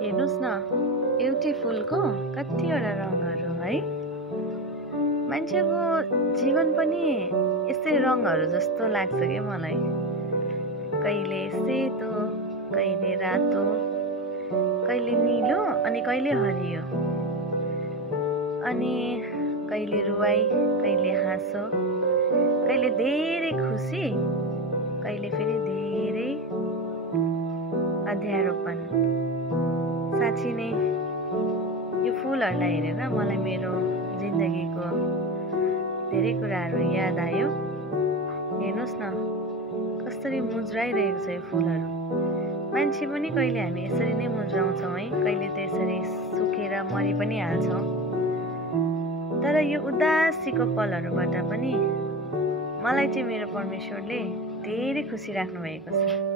हेर्नुस् न, एउटै फुलको कतिवटा रङहरू है। मान्छेको जीवन पनि यस्तै रङहरू जस्तो लाग्छ क्या मलाई। कहिले सेतो, कहिले रातो, कहिले निलो अनि कहिले हरियो, अनि कहिले रुवाई, कहिले हाँसो, कहिले धेरै खुसी, कहिले फेरि धेरै अँध्यारोपन। साँच्ची नै यो फुलहरूलाई हेरेर मलाई मेरो जिन्दगीको धेरै कुराहरू याद आयो। हेर्नुहोस् न, कसरी मुज्राइरहेको छ यो फुलहरू। मान्छे पनि कहिले हामी यसरी नै मुज्राउँछौँ है, कहिले त यसरी सुकेर मरि पनि हाल्छौँ। तर यो उदासीको पलहरूबाट पनि मलाई चाहिँ मेरो परमेश्वरले धेरै खुसी राख्नु भएको छ।